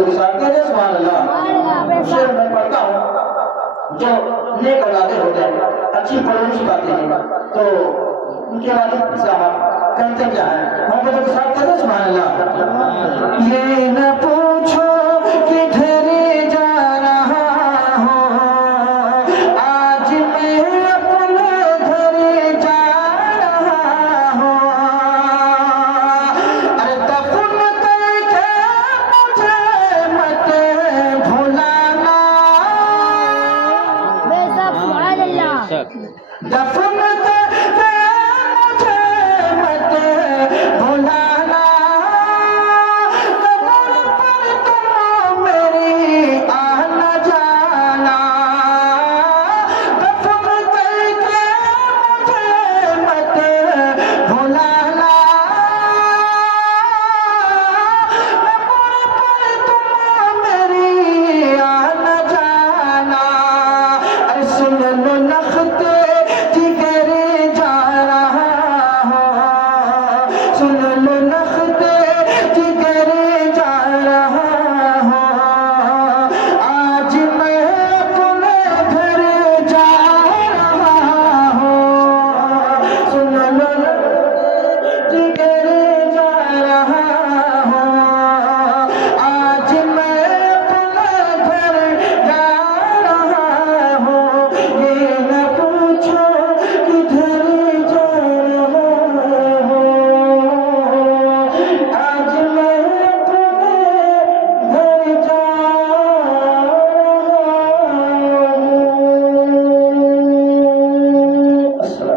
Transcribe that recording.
मोहब्बत के साथ कहते सुभान अल्लाह। शेर मैं पढ़ता हूँ, जो नेक औलादे होते हैं, अच्छी परवरिश पाते हैं, तो उनके वालिद साहब कहते क्या है, मोहब्बत के साथ कहते सुभान अल्लाह। ये न पूछो किधर जा रहा हूँ, आज मैं अपने घर जा रहा हूँ। अरे दफन करके मुझे मत भुलाना, दफन करके मुझे मत भुलाना, कब्र पर तुम मेरी आना जाना, दफन करके मुझे मत भुलाना, कब्र पर तुम मेरी आना जाना। अरे सुन लो नखते जिगर जा रहा हो, सुन लो नखते